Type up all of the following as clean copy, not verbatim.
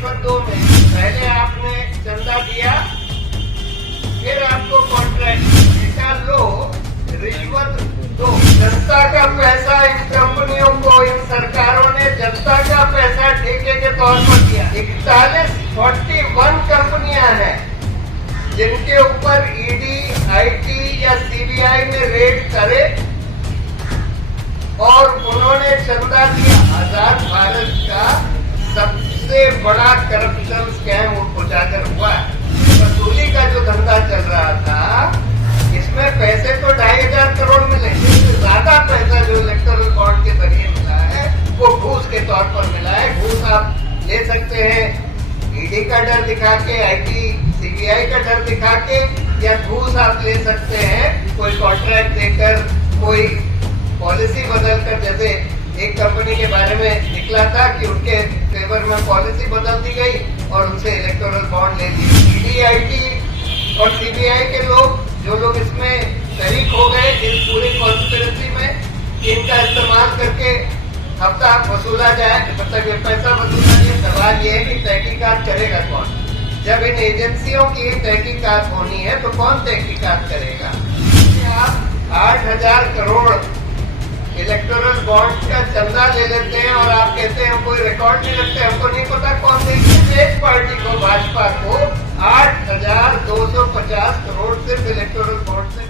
रिश्वत दो में पहले आपने चंदा दिया, फिर आपको कॉन्ट्रैक्ट ठेका लो, रिश्वत दो। जनता का पैसा इन कंपनियों को, इन सरकारों ने जनता का पैसा ठेके के तौर पर दिया। 41 कंपनियां हैं जिनके ऊपर ईडी, आईटी या सीबीआई ने रेड करे और उन्होंने चंदा दिया। आजाद भारत का सबसे बड़ा करप्शन स्कैम उजागर हुआ। वसूली का जो धंधा चल रहा था, इसमें पैसे तो 2500 करोड़ मिले, इससे ज्यादा पैसा जो इलेक्टोरल बॉन्ड के जरिए मिला है वो घूस के तौर पर मिला है। घूस आप ले सकते हैं ईडी का डर दिखा के, आईटी सीबीआई का डर दिखा के, या घूस आप ले सकते हैं कोई कॉन्ट्रैक्ट देकर, कोई पॉलिसी बदलकर। जैसे एक कंपनी के बारे में निकला था कि उनके फेवर में पॉलिसी बदल दी गई और उनसे इलेक्टोरल बॉन्ड ले ली। ईडी, आईटी और सीबीआई के लोग, जो लोग इसमें शरीक हो गए इस पूरी कॉन्स्पिरेसी में, इनका इस्तेमाल करके हफ्ता वसूला जाए, तब तक ये पैसा वसूला जाए। सवाल ये है कि तहकीकात करेगा कौन? जब इन एजेंसियों की तहकीकात होनी है तो कौन तहकीकात करेगा? आप 8000 करोड़ इलेक्टोरल बॉन्ड का चंदा ले लेते हैं और आप कहते हैं हम कोई रिकॉर्ड नहीं रखते, हमको नहीं पता कौन देगी। एक पार्टी को, भाजपा को 8250 करोड़ सिर्फ इलेक्टोरल बॉन्ड से।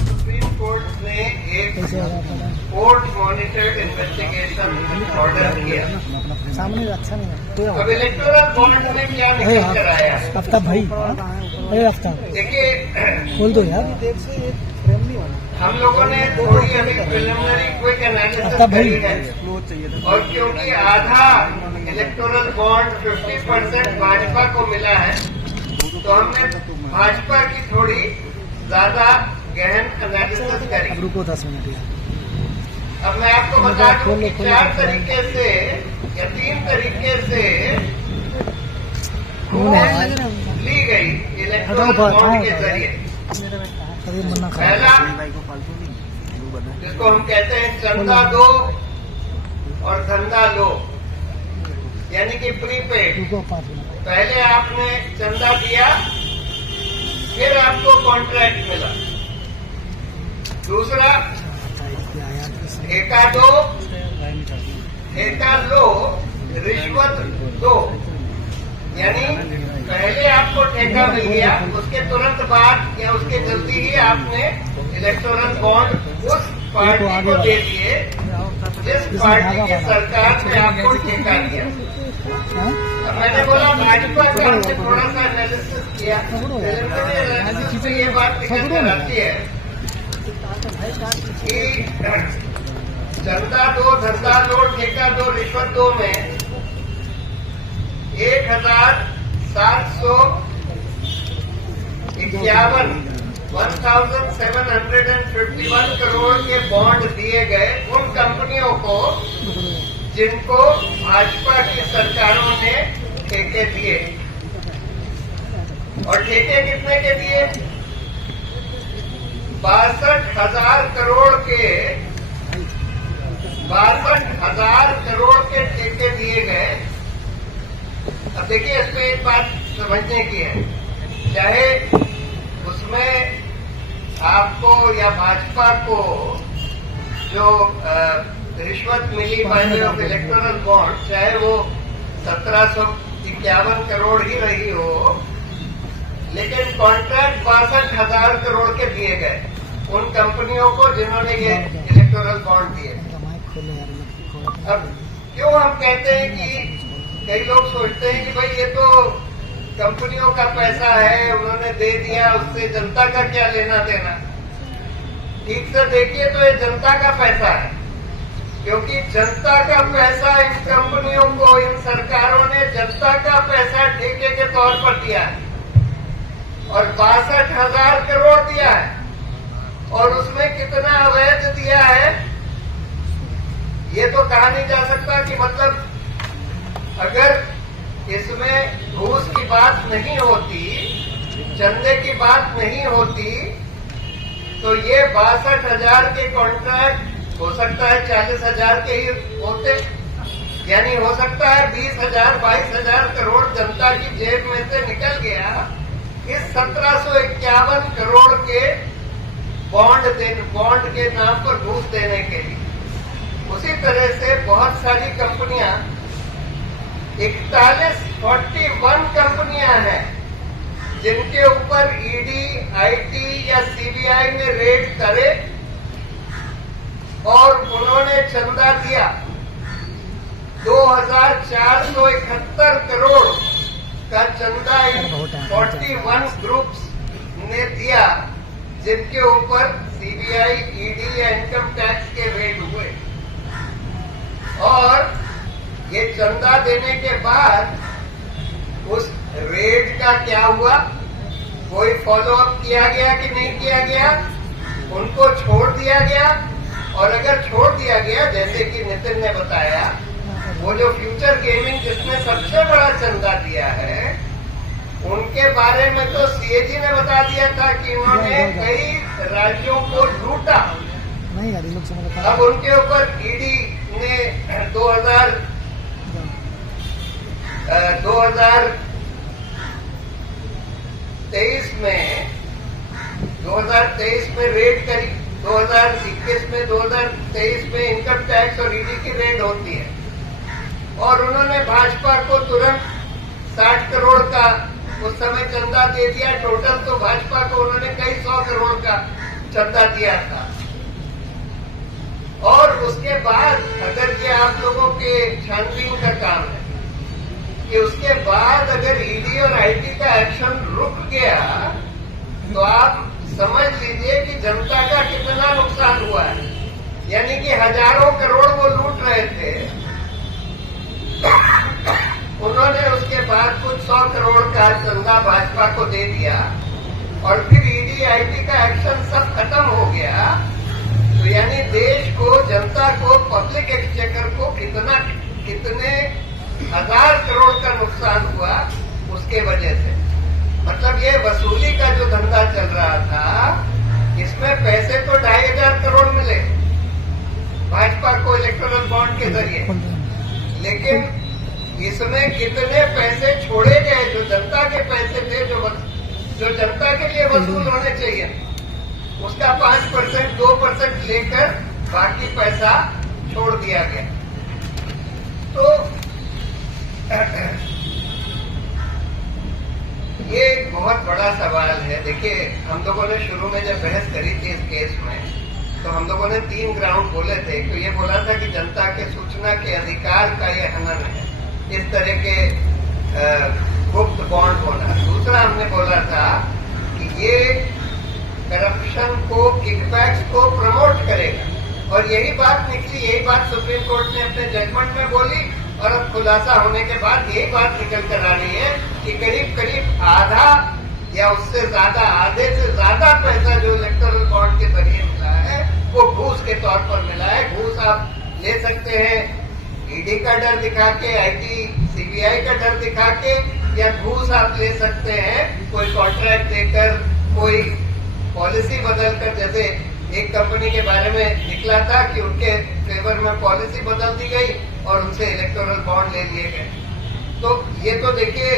सुप्रीम कोर्ट ने एक कोर्ट मॉनिटर्ड इन्वेस्टिगेशन ऑर्डर किया। सामने अच्छा नहीं है। अब इलेक्टोरल बॉन्ड में क्या निकल कर आया? आफ्ताब भाई, देखिए बोल दो यार। हम लोगों ने थोड़ी अभी प्रिलिमिनरी क्विक एनालिसिस करी है, और क्योंकि आधा इलेक्टोरल बॉन्ड 50% भाजपा को मिला है, तो हमने भाजपा की थोड़ी ज्यादा गहन एनालिसिस करी। रुको 10 मिनट यार। अब मैं आपको बता दूं कि 4 तरीके से या 3 तरीके से ली गई इलेक्टोरल बॉन्ड के जरिए। पहला, जिसको हम कहते हैं चंदा दो और धंधा लो, यानी कि प्रीपेड। पहले आपने चंदा दिया, फिर आपको कॉन्ट्रैक्ट मिला। दूसरा, ठेका दो, ठेका लो, रिश्वत दो, यानी पहले आपको ठेका मिल गया, उसके तुरंत बाद या उसके जल्दी ही आपने इलेक्टोरल बॉन्ड उस पार्टी को दे दिए जिस पार्टी की सरकार ने आपको ठेका दिया। अब मैंने बोला भाजपा का हमने थोड़ा सा एनालिसिस किया, एनालिसिस से ये बात निकल कर आती है कि चंदा दो, धंधा लो, ठेका दो, रिश्वत दो में 1751 करोड़ के बॉन्ड दिए गए उन कंपनियों को जिनको भाजपा की सरकारों ने ठेके दिए। और ठेके कितने के दिए? 62,000 करोड़ के 62,000 करोड़ के ठेके दिए गए। अब देखिए, इसमें एक बात समझने की है, चाहे उसमें आपको या भाजपा को जो रिश्वत मिली by way of electoral bond, चाहे वो 1751 करोड़ ही रही हो, लेकिन कॉन्ट्रैक्ट 62,000 करोड़ के दिए गए उन कंपनियों को जिन्होंने ये इलेक्टोरल बॉन्ड दिए। अब क्यों हम कहते हैं कि कई लोग सोचते हैं कि भाई ये तो कंपनियों का पैसा है, उन्होंने दे दिया, उससे जनता का क्या लेना देना? ठीक से देखिए तो ये जनता का पैसा है, क्योंकि जनता का पैसा इन कंपनियों को, इन सरकारों ने जनता का पैसा ठेके के तौर पर दिया है और 62,000 करोड़ दिया है। और उसमें कितना अवैध दिया है ये तो कहा नहीं जा सकता कि मतलब अगर इसमें घूस की बात नहीं होती, चंदे की बात नहीं होती, तो ये 62,000 के कॉन्ट्रैक्ट हो सकता है 40,000 के ही होते। यानी हो सकता है 20,000 22,000 करोड़ जनता की जेब में से निकल गया इस 1751 करोड़ के बॉन्ड के नाम पर घूस देने के लिए। उसी तरह से बहुत सारी कंपनियां 41 कंपनियां हैं जिनके ऊपर ईडी, आईटी या सीबीआई ने रेड करे और उन्होंने चंदा दिया 2,471 करोड़ का चंदा इन 41 ग्रुप्स ने दिया जिनके ऊपर सीबीआई, ईडी या इनकम टैक्स के रेड हुए। और ये चंदा देने के बाद उस रेड का क्या हुआ, कोई फॉलो अप किया गया कि नहीं किया गया, उनको छोड़ दिया गया। और अगर छोड़ दिया गया, जैसे कि नितिन ने बताया, वो जो फ्यूचर गेमिंग जिसने सबसे बड़ा चंदा दिया है उनके बारे में तो सीएजी ने बता दिया था कि उन्होंने कई राज्यों को लूटा। नहीं यार, लोग समझ अब उनके ऊपर ईडी ने 2023 में रेड करी, 2021 में 2023 में इनकम टैक्स और ईडी की रेड होती है। और उन्होंने भाजपा को तुरंत 60 करोड़ का उस समय चंदा दे दिया। टोटल तो भाजपा को उन्होंने कई 100 करोड़ का चंदा दिया था। और उसके बाद अगर ये आप लोगों के छानबीन का काम है कि उसके बाद अगर ईडी और आईटी का एक्शन रुक गया तो आप समझ लीजिए कि जनता का कितना नुकसान हुआ है। यानी कि हजारों करोड़ वो लूट रहे थे, उन्होंने उसके बाद कुछ 100 करोड़ का चंदा भाजपा को दे दिया और फिर ईडी, आईटी का एक्शन सब खत्म हो गया। तो यानी देश को, जनता को, पब्लिक एक्सचेकर को कितने हजार करोड़ का नुकसान हुआ उसके वजह से। मतलब ये वसूली का जो धंधा चल रहा था, इसमें पैसे तो 2,500 करोड़ मिले भाजपा को इलेक्टोरल बॉन्ड के जरिए, लेकिन इसमें कितने पैसे छोड़े गए जो जनता के पैसे थे, जो जनता के लिए वसूल होने चाहिए, उसका 5%, 2% लेकर बाकी पैसा छोड़ दिया गया। तो ये एक बहुत बड़ा सवाल है। देखिए, हम लोगों ने शुरू में जब बहस करी थी इस केस में, तो हम लोगों ने 3 ग्राउंड बोले थे। तो ये बोला था कि जनता के सूचना के अधिकार का ये हनन है, इस तरह के गुप्त बॉन्ड होना। दूसरा हमने बोला था कि ये करप्शन को, किकबैक्स को प्रमोट करेगा। और यही बात निकली, यही बात सुप्रीम कोर्ट ने अपने जजमेंट में बोली और अब खुलासा होने के बाद यही बात निकल कर आ रही है कि करीब करीब आधा या उससे ज्यादा, आधे से ज्यादा पैसा जो इलेक्टोरल बॉन्ड के जरिए मिला है वो घूस के तौर पर मिला है। घूस आप ले सकते हैं ईडी का डर दिखा के, आईटी, सीबीआई का डर दिखा के, या घूस आप ले सकते हैं कोई कॉन्ट्रैक्ट देकर, कोई पॉलिसी बदलकर। जैसे एक कंपनी के बारे में निकला था कि उनके फेवर में पॉलिसी बदल दी गई और उनसे इलेक्टोरल बॉन्ड ले लिए गए। तो ये तो देखिए,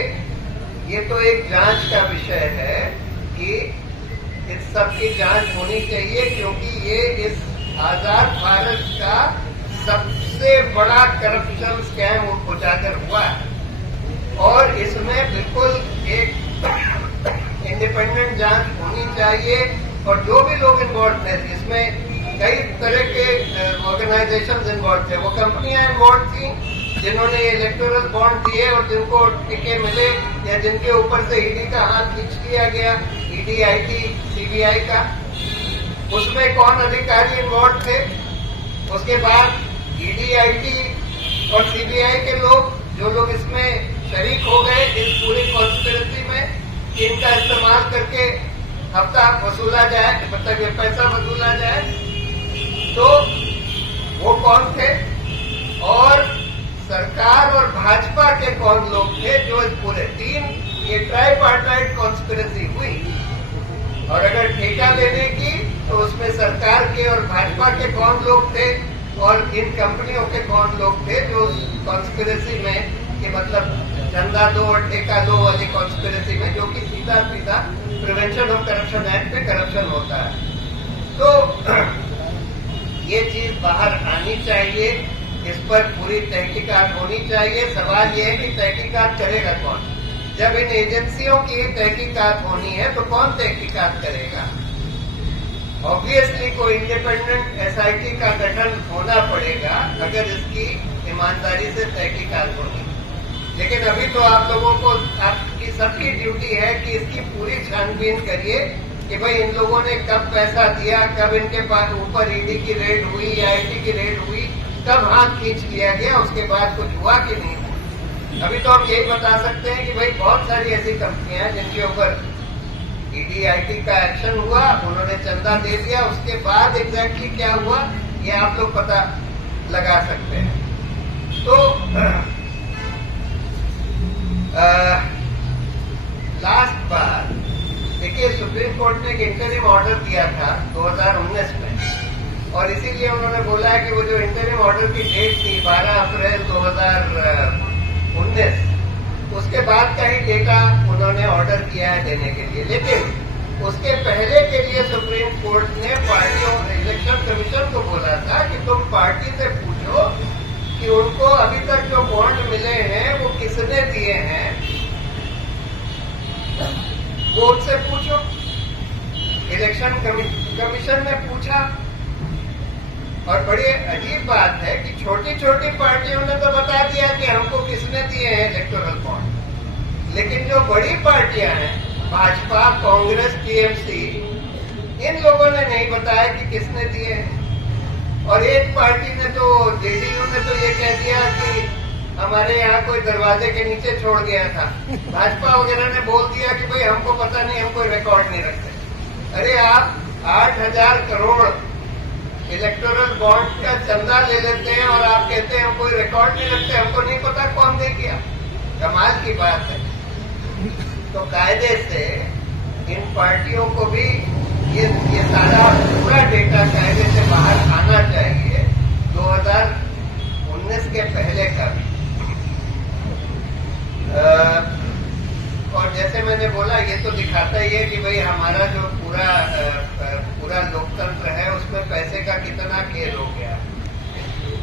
ये तो एक जांच का विषय है कि इस सब की जांच होनी चाहिए, क्योंकि ये इस आजाद भारत का सबसे बड़ा करप्शन स्कैम उजागर हुआ है। और इसमें बिल्कुल एक इंडिपेंडेंट जांच होनी चाहिए। और जो भी लोग इन्वॉल्व थे, इसमें कई तरह के ऑर्गेनाइजेशंस इन्वॉल्व थे, वो कंपनियां इन्वॉल्व थी जिन्होंने इलेक्टोरल बॉन्ड दिए और जिनको टिके मिले, या जिनके ऊपर से ईडी का हाथ खींच लिया गया, ईडी, आईटी, सीबीआई का। उसमें कौन अधिकारी इन्वॉल्व थे, उसके बाद ईडी, आईटी और सीबीआई के लोग, जो लोग इसमें शरीक हो गए इस पूरी कॉन्स्पिरेसी में, इनका इस्तेमाल करके हफ्ता वसूला जाए, मतलब ये पैसा वसूला जाए, तो वो कौन थे और सरकार और भाजपा के कौन लोग थे जो इस पूरे ये ट्राइपार्टाइट कॉन्स्पिरेसी हुई। और अगर ठेका लेने की तो उसमें सरकार के और भाजपा के कौन लोग थे और इन कंपनियों के कौन लोग थे जो कॉन्स्पिरेसी में कि मतलब चंदा दो और ठेका दो वाली कॉन्स्पिरेसी में, जो कि सीधा सीधा प्रिवेंशन ऑफ करप्शन एक्ट में करप्शन होता है। तो ये चीज बाहर आनी चाहिए, इस पर पूरी तहकीकात होनी चाहिए। सवाल ये है कि तहकीकात करेगा कौन? जब इन एजेंसियों की तहकीकात होनी है तो कौन तहकीकात करेगा? ऑब्वियसली कोई इंडिपेंडेंट एसआईटी का गठन होना पड़ेगा अगर इसकी ईमानदारी से तहकीकात होनी। लेकिन अभी तो आप लोगों को, आपकी सबकी ड्यूटी है कि इसकी पूरी छानबीन करिए कि भाई इन लोगों ने कब पैसा दिया, कब इनके पास ऊपर ईडी की रेड हुई या आईटी की रेड हुई, कब हाथ खींच लिया गया, उसके बाद कुछ हुआ कि नहीं हुआ। अभी तो हम यही बता सकते हैं कि भाई बहुत सारी ऐसी कंपनियां हैं जिनके ऊपर ईडी आईटी का एक्शन हुआ, उन्होंने चंदा दे दिया, उसके बाद एग्जैक्टली क्या हुआ ये आप लोग पता लगा सकते हैं। तो लास्ट बार देखिए सुप्रीम कोर्ट ने एक इंटरिम ऑर्डर दिया था 2019 में, और इसीलिए उन्होंने बोला है कि वो जो इंटरिम ऑर्डर की डेट थी 12 अप्रैल 2019, उसके बाद का ही डेटा उन्होंने ऑर्डर किया है देने के लिए। लेकिन उसके पहले के लिए सुप्रीम कोर्ट ने पार्टियों, इलेक्शन कमीशन को बोला था कि तुम पार्टी से पूछो कि उनको अभी तक जो बॉन्ड मिले हैं वो किसने दिए हैं, वो उनसे पूछो। इलेक्शन कमीशन ने पूछा, और बड़ी अजीब बात है कि छोटी छोटी पार्टियों ने तो बता दिया कि हमको किसने दिए हैं इलेक्टोरल बॉन्ड, लेकिन जो बड़ी पार्टियां हैं भाजपा, कांग्रेस, टीएमसी, इन लोगों ने नहीं बताया कि किसने दिए हैं। और एक पार्टी ने तो, जेडीयू ने तो ये कह दिया कि हमारे यहाँ कोई दरवाजे के नीचे छोड़ गया था। भाजपा वगैरह ने बोल दिया कि भाई हमको पता नहीं, हम कोई रिकॉर्ड नहीं रखते। अरे आप 8,000 करोड़ इलेक्टोरल बॉन्ड का चंदा ले लेते हैं और आप कहते हैं हम कोई रिकॉर्ड नहीं रखते, हमको नहीं पता कौन दे गया। कमाल की बात है। तो कायदे से इन पार्टियों को भी ये सारा पूरा डेटा कायदे से बाहर आना चाहिए, 2019 के पहले का भी। और जैसे मैंने बोला, ये तो दिखाता ही है कि भाई हमारा जो पूरा लोकतंत्र है उसमें पैसे का कितना खेल हो गया।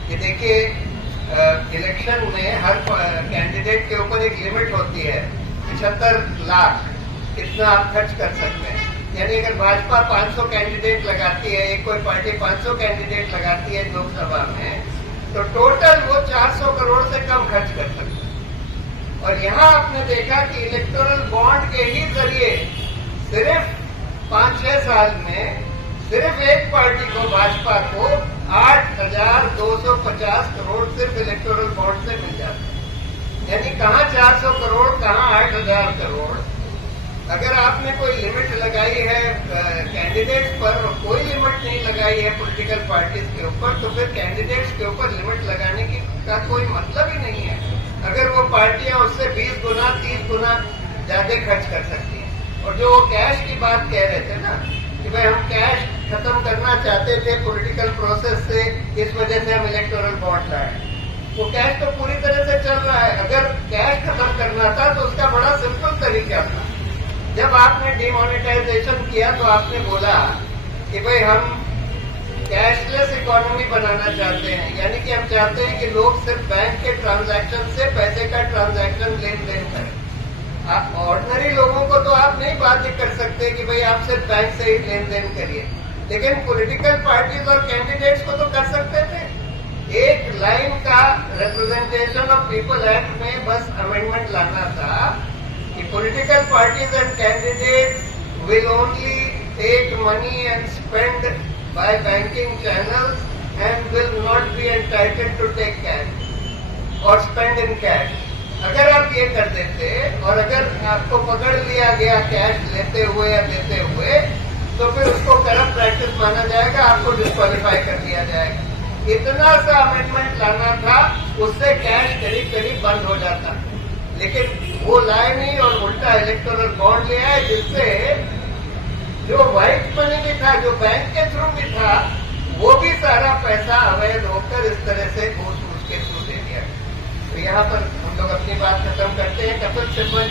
ये देखिए, इलेक्शन में हर कैंडिडेट के ऊपर एक लिमिट होती है, 75 लाख कितना आप खर्च कर सकते हैं। यानी अगर भाजपा 500 कैंडिडेट लगाती है, एक कोई पार्टी 500 कैंडिडेट लगाती है लोकसभा में, तो टोटल वो 400 करोड़ से कम खर्च कर सकते हैं। और यहाँ आपने देखा कि इलेक्टोरल बॉन्ड के ही जरिए सिर्फ 5-6 साल में सिर्फ एक पार्टी को, भाजपा को 8,250 करोड़ सिर्फ इलेक्टोरल बॉन्ड से मिल जाते हैं। यानी कहाँ 400 करोड़, कहाँ 8,000 करोड़। अगर आपने कोई लिमिट लगाई है कैंडिडेट्स पर और कोई लिमिट नहीं लगाई है पॉलिटिकल पार्टीज के ऊपर, तो फिर कैंडिडेट्स के ऊपर लिमिट लगाने का कोई मतलब ही नहीं है। अगर वो पार्टियां उससे 20 गुना 30 गुना ज्यादा खर्च कर सकती हैं। और जो वो कैश की बात कह रहे थे ना कि भाई हम कैश खत्म करना चाहते थे पॉलिटिकल प्रोसेस से, इस वजह से हम इलेक्टोरल बॉन्ड लाए, वो कैश तो पूरी तरह से चल रहा है। अगर कैश खत्म करना था तो उसका बड़ा सिंपल तरीका था। जब आपने डिमोनेटाइजेशन किया तो आपने बोला कि भाई हम कैशलेस इकोनॉमी बनाना चाहते हैं, यानी कि हम चाहते हैं कि लोग सिर्फ बैंक के ट्रांजैक्शन से पैसे का ट्रांजैक्शन लेन देन करें। आप ऑर्डिनरी लोगों को तो आप नहीं बात कर सकते कि भाई आप सिर्फ बैंक से ही लेन देन करिए, लेकिन पॉलिटिकल पार्टीज और कैंडिडेट्स को तो कर सकते थे। एक लाइन का रिप्रेजेंटेशन ऑफ पीपल एक्ट में बस अमेंडमेंट लाना था कि political parties and candidates will only take money and spend by banking channels and will not be entitled to take cash or spend in cash। अगर आप ये कर देते और अगर आपको पकड़ लिया गया कैश लेते हुए या देते हुए, तो फिर उसको करप्ट प्रैक्टिस माना जाएगा, आपको डिस्क्वालीफाई कर दिया जाएगा। इतना सा अमेंडमेंट लाना था, उससे कैश करीब करीब बंद हो जाता। लेकिन वो लाए नहीं और उल्टा इलेक्टोरल बॉन्ड ले आए, जिससे जो व्हाइट मनी भी था, जो बैंक के थ्रू भी था, वो भी सारा पैसा अवैध होकर इस तरह से घूस घूस के थ्रू दे दिया। तो यहाँ पर हम लोग अपनी बात खत्म करते हैं। कपिल सिब्बल